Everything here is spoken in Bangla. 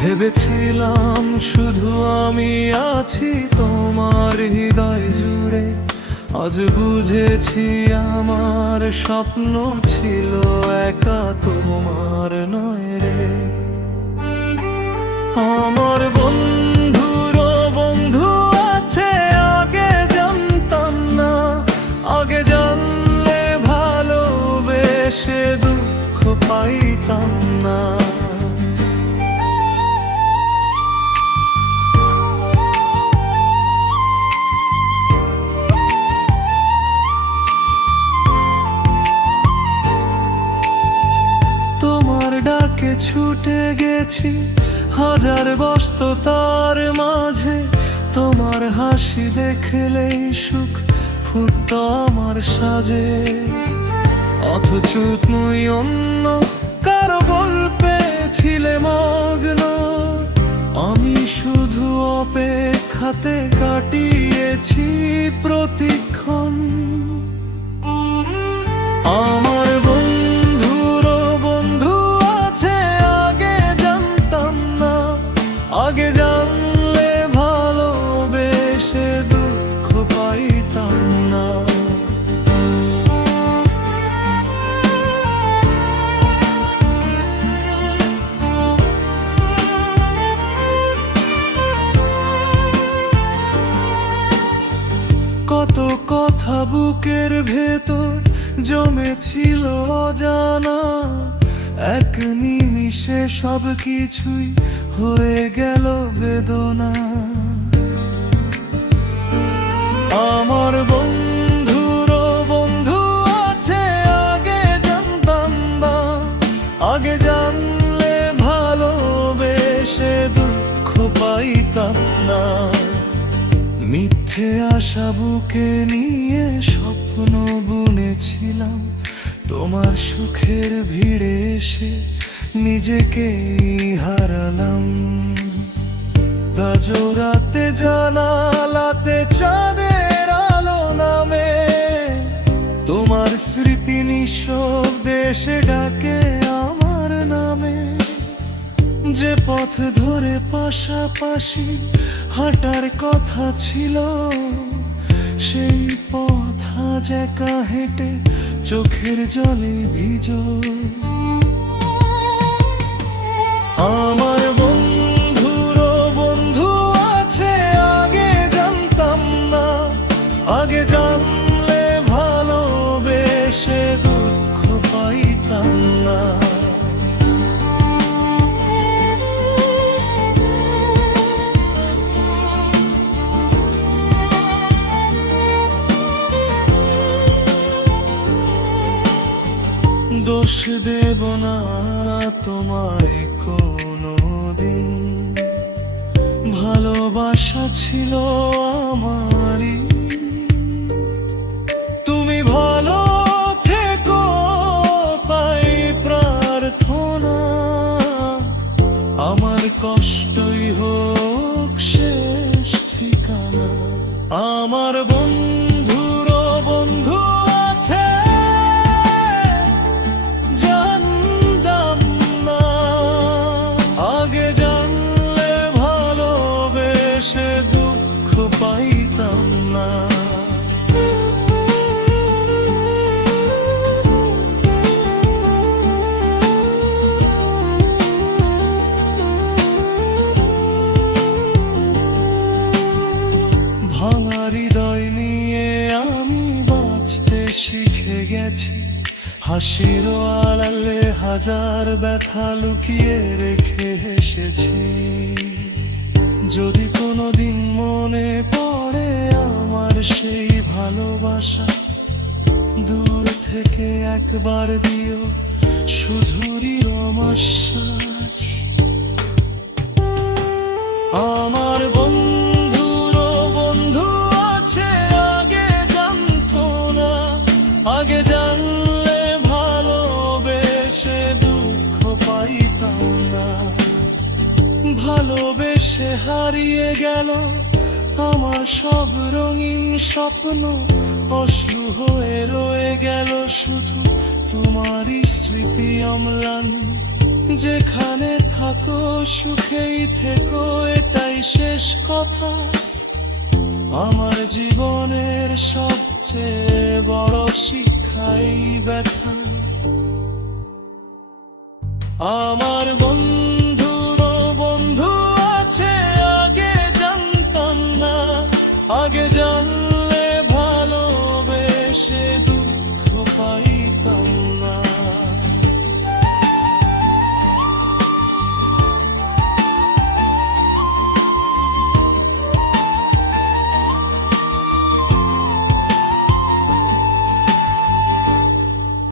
ভেবেছিলাম শুধু আমি আছি তোমার হৃদয় জুড়ে, আজ বুঝেছি আমার স্বপ্ন ছিল একা, তোমার নয় রে। আমার বন্ধুরও বন্ধু আছে, আগে জানতাম না, আগে জানলে ভালোবেসে দুঃখ পাইতাম না। তোমার ডাকে ছুটে গেছি হাজার ব্যস্ততার মাঝে, তোমার হাসি দেখলেই সুখ ফুটতো আমার সাজে। অথচ তুমি অন্য কারো গল্পে ছিলে মগ্ন, আমি শুধু অপেক্ষাতে কাটিয়েছি প্রতিক্ষণ। আমার বন্ধুরও বন্ধু আছে, আগে জানতাম না, আগে জানলে ভালোবেসে দুঃখ পাইতাম না। কত কথা বুকের ভেতর জমেছিল অজানা, এক নিমিষে সব কিছুই হয়ে গেল বেদনা। আমার বন্ধুরও বন্ধু আছে, আগে জানতাম না, আগে জানলে ভালোবেসে দুঃখ পাইতাম না। মিথ্যে আশা বুকে নিয়ে স্বপ্ন বুনেছিলাম, তোমার সুখের ভিড়ে এসে নিজেকে হারালাম। দাজোরাতে জানালাতে চাঁদের আলো নামে, তোমার স্মৃতি নিঃশব্দে এসে ডাকে আমার নামে। যে পথ ধরে পাশাপাশি হাঁটার কথা ছিল, সেই পথ আজ একা হেঁটে চোখের জলে ভিজো। আমার বন্ধুরও বন্ধু আছে, আগে জানতাম না, আগে জানলে ভালোবেসে দুঃখ পাইতাম না। দোষ দেব না তোমায় কোনো দিন, ভালোবাসা ছিল আমারই। তুমি ভালো থেকো পাই প্রার্থনা, আমার কষ্টই হোক শেষ ঠিকানা। আমার বন্ধুরও বন্ধু আছে, জানতাম না, আগে জানলে ভালোবেসে দুঃখ পাইতাম না। ভাঙা হৃদয় নিয়ে আমি বাঁচতে শিখে গেছি, হাসির আড়ালে হাজার ব্যথা লুকিয়ে রেখে এসেছি। যদি কোনোদিন মনে পড়ে আমার সেই ভালোবাসা, দূর থেকে একবার দিও শুধু নিরমাশ্বাস। আমার বন্ধুরও বন্ধু আছে, আগে জানতো না, আগে জানলে ভালোবেসে দুঃখ পাইতাম না। ভালোবেসে হারিয়ে গেল আমার সব রঙিন স্বপ্ন, অশ্রু হয়ে রয়ে গেল শুধু তোমারই স্মৃতি অম্লান যেখানে থাকো সুখেই থেকো, এটাই শেষ কথা। আমার জীবনের সবচেয়ে বড় শিক্ষাই ব্যথা। আমার বন্ধুরও বন্ধু আছে, আগে জানতাম না, আগে জানতাম